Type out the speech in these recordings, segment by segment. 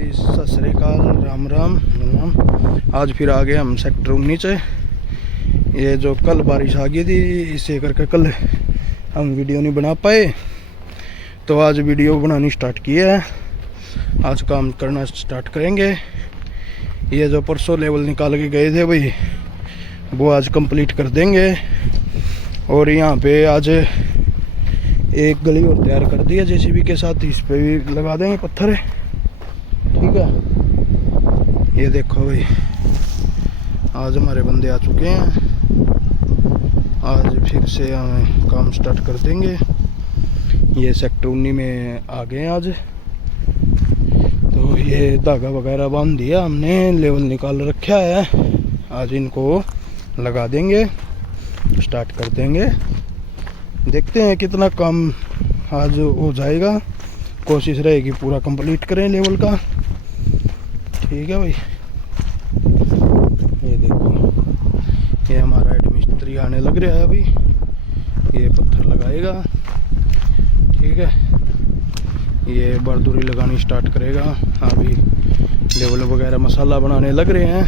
भाई सत श्रीकाल राम राम राम आज फिर आ गए हम सेक्टर उन्नीस से। ये जो कल बारिश आ गई थी, इसे करके कल हम वीडियो नहीं बना पाए। तो आज वीडियो बनानी स्टार्ट की है। आज काम करना स्टार्ट करेंगे। ये जो परसों लेवल निकाल के गए थे भाई, वो आज कंप्लीट कर देंगे। और यहाँ पे आज एक गली और तैयार कर दी है जेसीबी के साथ। इस पे भी लगा देंगे पत्थर। ठीक है? ये देखो भाई, आज हमारे बंदे आ चुके हैं। आज फिर से हम काम स्टार्ट कर देंगे। ये सेक्टर उन्नी में आ गए आज। तो ये धागा वगैरह बाँध दिया हमने लेवल निकाल रखा है। आज इनको लगा देंगे स्टार्ट कर देंगे। देखते हैं कितना काम आज हो जाएगा। कोशिश रहेगी पूरा कंप्लीट करें लेवल का। ठीक है भाई। ये देखो, ये हमारा एडमिस्त्री आने लग रहा है अभी। ये पत्थर लगाएगा, ठीक है। ये बरदूरी लगानी स्टार्ट करेगा। अभी लेवल वगैरह मसाला बनाने लग रहे हैं।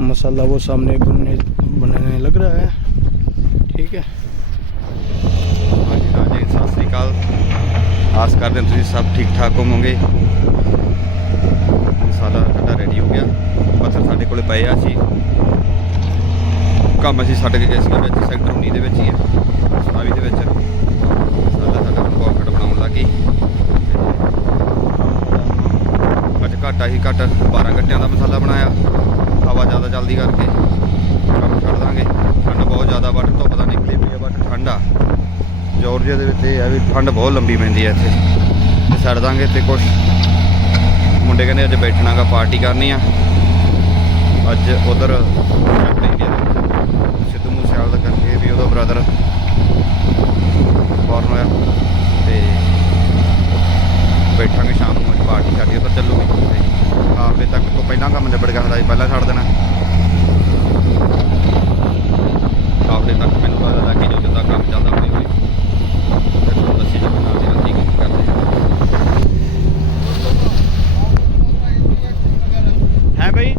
मसाला वो सामने बनने, बनाने लग रहा है। ठीक है। हाँ जी हाँ जी, सत श्रीकाल आस करते तुम सब ठीक ठाक होवोगे ਸਾਡਾ ਸਾਡਾ ਰੈਡੀ ਹੋ ਗਿਆ। ਪੱਥਰ ਸਾਡੇ ਕੋਲੇ ਪਏ ਆ ਸੀ ਕੰਮ ਅਸੀਂ ਛੱਡ ਕੇ ਗਏ ਸੀਗੇ ਵਿੱਚ ਸੈਕਟਰ 19 ਦੇ ਵਿੱਚ ਹੀ ਆ। ਸਾਵੀ ਦੇ ਵਿੱਚ। ਸਾਡਾ ਸਾਡਾ ਪੌਕਟ ਬਣਾਉਣ ਲੱਗੀ ਅੱਜ ਘਾਟਾ ਹੀ ਘੱਟ। 12 ਘੰਟਿਆਂ ਦਾ ਮਸਾਲਾ ਬਣਾਇਆ। ਹਵਾ ਜ਼ਿਆਦਾ ਚੱਲਦੀ ਕਰਕੇ ਕੰਮ ਛੱਡ ਦਾਂਗੇ। ਠੰਡ ਬਹੁਤ ਜ਼ਿਆਦਾ ਬਟ ਧੁੱਪ ਦਾ ਨਿਕਲੀ ਪਈ ਆ ਬਟ ਠੰਡ ਆ। ਜਾਰਜੀਆ ਦੇ ਵਿੱਚ ਇਹ ਆ ਵੀ ਠੰਡ ਬਹੁਤ ਲੰਬੀ ਪੈਂਦੀ ਆ ਇੱਥੇ। ਤੇ ਛੱਡ ਦਾਂਗੇ ਤੇ ਕੁਛ ਮੁੰਡੇ ਕਹਿੰਦੇ ਅੱਜ ਬੈਠਣਾਗਾ ਪਾਰਟੀ ਕਰਨੀ ਆ। ਅੱਜ ਉਧਰ ਇੰਡੀਆ ਸਿੱਧੂ ਮੂਸੇਵਾਲ ਦਾ ਕਰਕੇ ਵੀ ਉਹਦਾ ਬ੍ਰਦਰ ਫੋਰਨ ਹੋਇਆ ਤੇ ਬੈਠਾਂਗੇ ਸ਼ਾਮ ਨੂੰ, ਅੱਜ ਪਾਰਟੀ ਸਾਡੀ ਉੱਧਰ ਚੱਲੂਗੀ। ਤੇ ਹਾਫੇ ਤੱਕ ਤੋਂ ਪਹਿਲਾਂ ਕੰਮ ਨਿਬੜ ਗਿਆ ਹੁੰਦਾ ਸੀ ਪਹਿਲਾਂ ਛੱਡ ਦੇਣਾ। ਹਾਫੇ ਤੱਕ ਬਈ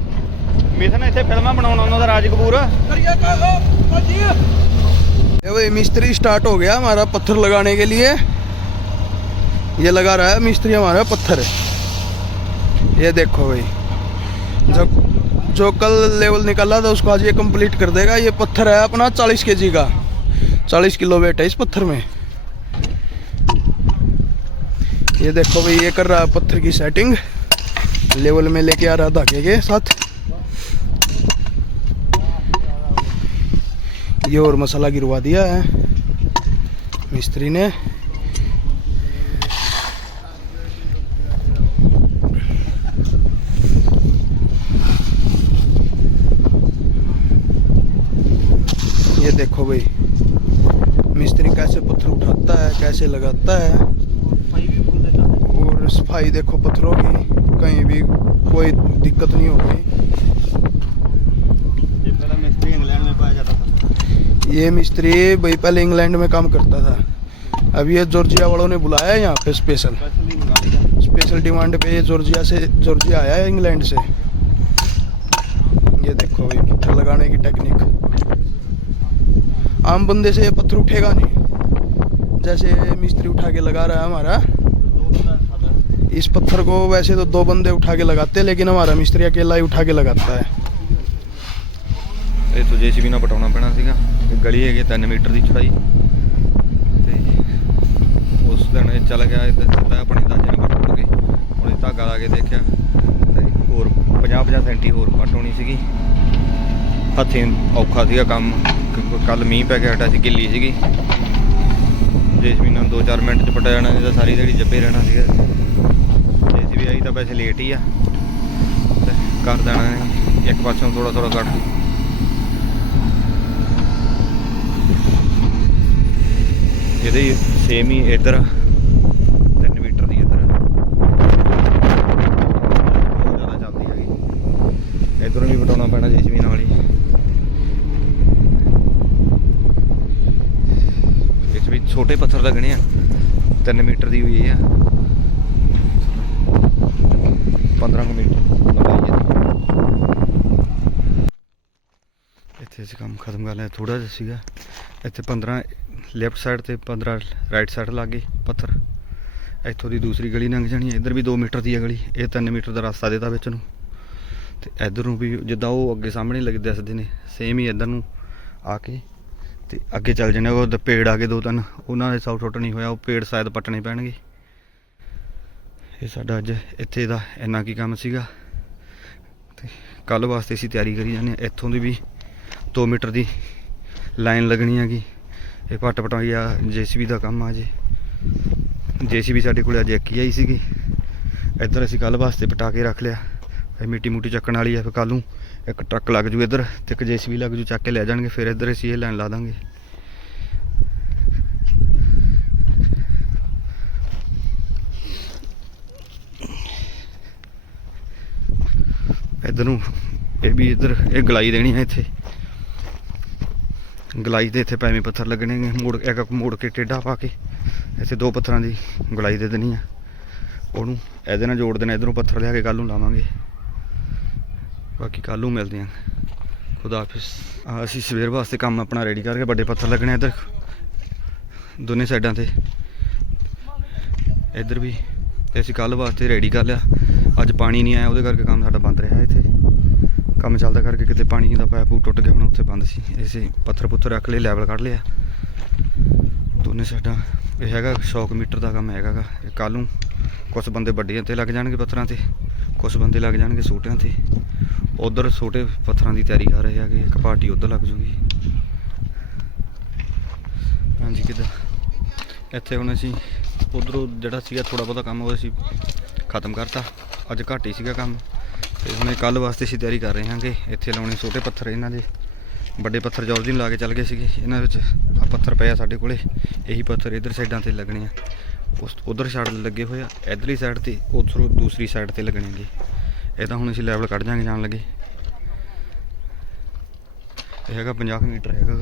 ਮਿਥਨ ਇੱਥੇ ਫਿਲਮਾਂ ਬਣਾਉਣ ਉਹਨਾਂ ਦਾ ਰਾਜ ਕਪੂਰ ये भाई मिस्त्री स्टार्ट हो गया हमारा पत्थर लगाने के लिए ये लगा रहा है मिस्त्री हमारा पत्थर ये देखो भाई जो जो कल लेवल निकाला था उसको आज ये कंप्लीट कर देगा ये पत्थर है अपना चालीस के जी का चालीस किलो वेट है इस पत्थर में ये देखो भाई ये कर रहा है पत्थर की सेटिंग लेवल में लेके आ रहा धागे के साथ। ये और मसाला गिरवा दिया है मिस्त्री ने। ये देखो भाई, मिस्त्री कैसे पत्थर उठाता है, कैसे लगाता है। और सफ़ाई देखो पत्थरों की। कहीं भी कोई दिक्कत नहीं पहला मिस्त्री इंग्लैंड में पाया जाता था। ये मिस्त्री भाई पहले इंग्लैंड में काम करता था। अब ये जॉर्जिया वालों ने बुलाया है यहाँ पे स्पेशल स्पेशल डिमांड पे ये जॉर्जिया से जॉर्जिया आया है इंग्लैंड से। ये देखो भाई पत्थर लगाने की टेक्निक आम बंदे से ये पत्थर उठेगा नहीं। जैसे मिस्त्री उठा के लगा रहा है हमारा। इस पत्थर को वैसे तो दो बंदे उठा के लगाते हैं लेकिन हमारा मिस्त्री अकेला ही उठा के लगाता है ਇਹ ਤੋਂ ਜੇਸੀਬੀ ਨਾਲ ਪਟਾਉਣਾ ਪੈਣਾ ਸੀਗਾ ਇਹ ਗਲੀ ਹੈਗੀ 3 ਮੀਟਰ ਦੀ ਚੜਾਈ ਤੇ ਉਸ ਦਿਨ ਇਹ ਚੱਲ ਗਿਆ ਇੱਥੇ ਸਿੱਧਾ ਆਪਣੇ ਦਾਜੇ ਨੂੰ ਕੱਟ ਕੇ ਹੁਣ ਇਹ ਧਾਗਾ ਲਾ ਕੇ ਦੇਖਿਆ ਤੇ ਹੋਰ 50 50 ਸੈਂਟੀ ਹੋਰ ਕੱਟ ਹੋਣੀ ਸੀਗੀ ਹੱਥੀਂ ਔਖਾ ਸੀਗਾ ਕੰਮ ਕੱਲ ਮੀਂਹ ਪੈ ਕੇ ਹਟਾ ਸੀ ਗਿੱਲੀ ਸੀਗੀ ਜੇਸੀਬੀ ਨਾਲ 2-4 ਮਿੰਟ ਚ ਪਟਾ ਜਾਣਾ ਨਹੀਂ ਤਾਂ ਸਾਰੀ ਦਿਹਾੜੀ ਜੱਪੇ ਰਹਿਣਾ ਸੀਗਾ ਜੇਸੀਬੀ ਆਈ ਤਾਂ ਵੈਸੇ ਲੇਟ ਹੀ ਆ। ਤੇ ਕਰ ਦੇਣਾ ਇੱਕ ਪਾਸੋਂ ਥੋੜਾ ਥੋੜਾ ਕੱਟ ਇਹਦੇ ਸੇਮ ਹੀ ਇਧਰ 3 ਮੀਟਰ ਦੀ ਇਧਰ ਜ਼ਿਆਦਾ ਚੱਲਦੀ ਹੈਗੀ। ਇਧਰੋਂ ਵੀ ਵਟਾਉਣਾ ਪੈਣਾ ਜੇਸੀਬੀ ਨਾਲ ਹੀ। ਇਸ ਵਿੱਚ ਛੋਟੇ ਪੱਥਰ ਲੱਗਣੇ ਆ। 3 ਮੀਟਰ ਦੀ ਹੋਈ ਇਹ ਆ। 15 ਕੁ ਮੀਟਰ ਲੰਬਾਈ ਹੈ ਇੱਥੇ ਅਸੀਂ ਕੰਮ ਖਤਮ ਕਰ ਲਿਆ ਥੋੜਾ ਜਿਹਾ ਸੀਗਾ। ਇੱਥੇ 15 ਲੈਫਟ ਸਾਈਡ ਤੇ 15 ਰਾਈਟ ਸਾਈਡ ਲੱਗੇ ਪੱਥਰ। ਇੱਥੋਂ ਦੀ ਦੂਸਰੀ ਗਲੀ ਲੰਘ ਜਾਣੀ ਹੈ। ਇੱਧਰ ਵੀ 2 ਮੀਟਰ ਦੀ ਹੈ ਗਲੀ। ਇਹ 3 ਮੀਟਰ ਦਾ ਰਸਤਾ ਦਿੱਤਾ ਵਿੱਚ ਨੂੰ। ਤੇ ਇੱਧਰ ਨੂੰ ਵੀ ਜਿੱਦਾਂ ਉਹ ਅੱਗੇ ਸਾਹਮਣੇ ਲੱਗੇ ਦਿਸਦੇ ਨੇ ਸੇਮ ਹੀ ਇੱਧਰ ਨੂੰ ਆ ਕੇ। ਤੇ ਅੱਗੇ ਚੱਲ ਜਾਣੇ ਉਹ ਪੇੜ ਆ ਗਏ ਦੋ ਤਿੰਨ। ਉਹਨਾਂ ਦੇ ਸੌ ਟੁੱਟ ਨਹੀਂ ਹੋਇਆ, ਉਹ ਪੇੜ ਸ਼ਾਇਦ ਪੱਟਣੇ ਪੈਣਗੇ। ਇਹ ਸਾਡਾ ਅੱਜ ਇੱਥੇ ਦਾ ਇੰਨਾ ਕੀ ਕੰਮ ਸੀਗਾ। ਤੇ ਕੱਲ ਵਾਸਤੇ ਅਸੀਂ ਤਿਆਰੀ ਕਰੀ ਜਾਂਦੇ ਹਾਂ। ਇੱਥੋਂ ਦੀ ਵੀ 2 ਮੀਟਰ ਦੀ ਲਾਈਨ ਲੱਗਣੀ ਹੈਗੀ। ਇਹ ਪੱਟ ਪਟਾਈ ਆ ਜੀਸੀਬੀ ਦਾ ਕੰਮ ਆ ਜੀ। ਜੀਸੀਬੀ ਸਾਡੇ ਕੋਲ ਅੱਜ ਇੱਕ ਹੀ ਆਈ ਸੀਗੀ। ਇੱਧਰ ਅਸੀਂ ਕੱਲ ਵਾਸਤੇ ਪਟਾ ਕੇ ਰੱਖ ਲਿਆ। ਇਹ ਮਿੱਟੀ ਮੁੱਟੀ ਚੱਕਣ ਵਾਲੀ ਆ। ਫਿਰ ਕੱਲ ਨੂੰ ਇੱਕ ਟਰੱਕ ਲੱਗ ਜੂ ਇੱਧਰ ਤੇ ਇੱਕ ਜੀਸੀਬੀ ਲੱਗ ਜੂ। ਚੱਕ ਕੇ ਲੈ ਜਾਣਗੇ। ਫਿਰ ਇੱਧਰ ਅਸੀਂ ਇਹ ਲਾਈਨ ਲਾ ਦਾਂਗੇ। ਇੱਧਰ ਨੂੰ, ਇਹ ਵੀ ਇੱਧਰ, ਇਹ ਗਲਾਈ ਦੇਣੀ ਹੈ ਇੱਥੇ। ਗਲਾਈ ਦੇ ਇੱਥੇ ਪੈਵੇਂ ਪੱਥਰ ਲੱਗਣੇ ਨੇ, ਮੋੜ, ਇੱਕ ਮੋੜ ਕੇ ਟੇਢਾ ਪਾ ਕੇ, ਇੱਥੇ ਦੋ ਪੱਥਰਾਂ ਦੀ ਗਲਾਈ ਦੇ ਦੇਣੀ ਆ। ਉਹਨੂੰ ਇਹਦੇ ਨਾਲ ਜੋੜ ਦੇਣਾ, ਇਧਰੋਂ ਪੱਥਰ ਲਿਆ ਕੇ ਕੱਲ ਨੂੰ ਲਾਵਾਂਗੇ। ਬਾਕੀ ਕੱਲ ਨੂੰ ਮਿਲਦੇ ਆਂ। ਖੁਦਾ ਹਾਫਿਜ਼। ਅਸੀਂ ਸਵੇਰ ਵਾਸਤੇ ਕੰਮ ਆਪਣਾ ਰੈਡੀ ਕਰਕੇ ਵੱਡੇ ਪੱਥਰ ਲੱਗਣੇ ਇੱਧਰ। ਦੋਨੇ ਸਾਈਡਾਂ ਤੇ। ਇੱਧਰ ਵੀ, ਤੇ ਅਸੀਂ ਕੱਲ ਵਾਸਤੇ ਰੈਡੀ ਕਰ ਲਿਆ। ਅੱਜ ਪਾਣੀ ਨਹੀਂ ਆਇਆ, ਉਹਦੇ ਕਰਕੇ ਕੰਮ ਸਾਡਾ ਬੰਦ ਰਿਹਾ ਕੰਮ ਚੱਲਦਾ ਕਰਕੇ ਕਿਤੇ ਪਾਣੀ ਦਾ ਪਾਇਪ ਟੁੱਟ ਗਿਆ, ਹੁਣ ਉੱਥੇ ਬੰਦ ਸੀ। ਇਸੇ ਪੱਥਰ ਪੁੱਥਰ ਰੱਖ ਲਏ ਲੈਵਲ ਕੱਢ ਲਿਆ। ਦੋਨੇ ਸਾਡਾ ਇਹ ਹੈਗਾ 100 ਮੀਟਰ ਦਾ ਕੰਮ ਹੈਗਾ ਗਾ ਇਹ ਕੱਲ ਨੂੰ ਕੁਝ ਬੰਦੇ ਵੱਡੀਆਂ ਤੇ ਲੱਗ ਜਾਣਗੇ ਪੱਥਰਾਂ ਤੇ ਕੁਝ ਬੰਦੇ ਲੱਗ ਜਾਣਗੇ ਛੋਟਿਆਂ ਤੇ। ਉਧਰ ਛੋਟੇ ਪੱਥਰਾਂ ਦੀ ਤਿਆਰੀ ਕਰ ਰਹੇ ਹੈਗੇ, ਇੱਕ ਪਾਰਟੀ ਉਧਰ ਲੱਗ ਜੂਗੀ। ਹਾਂਜੀ, ਕਿੱਦਾਂ? ਇੱਥੇ ਹੁਣ ਅਸੀਂ ਉਧਰੋਂ ਜਿਹੜਾ ਸੀਗਾ ਥੋੜਾ ਬਹੁਤਾ ਕੰਮ ਉਹ ਅਸੀਂ ਖਤਮ ਕਰਤਾ। ਅੱਜ ਘੱਟ ਹੀ ਸੀਗਾ ਕੰਮ। ਤੇ ਹੁਣ ਇਹ ਕੱਲ ਵਾਸਤੇ ਅਸੀਂ ਤਿਆਰੀ ਕਰ ਰਹੇ ਹਾਂਗੇ। ਇੱਥੇ ਲਾਉਣੇ ਛੋਟੇ ਪੱਥਰ ਇਹਨਾਂ ਦੇ। ਵੱਡੇ ਪੱਥਰ ਜੋਰਜੀ ਨੂੰ ਲਾ ਕੇ ਚੱਲ ਗਏ ਸੀਗੇ। ਇਹਨਾਂ ਵਿੱਚ ਆ ਪੱਥਰ ਪਏ ਆ ਸਾਡੇ ਕੋਲੇ। ਇਹੀ ਪੱਥਰ ਇਧਰ ਸਾਈਡਾਂ ਤੇ ਲੱਗਣੇ ਆ। ਉਸ ਉਧਰ ਸਾਈਡ ਲੱਗੇ ਹੋਏ ਆ। ਇਧਰਲੀ ਸਾਈਡ ਤੇ ਉਧਰੋਂ ਦੂਸਰੀ ਸਾਈਡ ਤੇ ਲੱਗਣਗੇ ਇਹ ਤਾਂ ਹੁਣ ਅਸੀਂ ਲੈਵਲ ਕੱਢ ਜਾਾਂਗੇ ਜਾਣ ਲੱਗੇ। ਇਹ ਹੈਗਾ 50 ਕੁ ਮੀਟਰ ਹੈਗਾ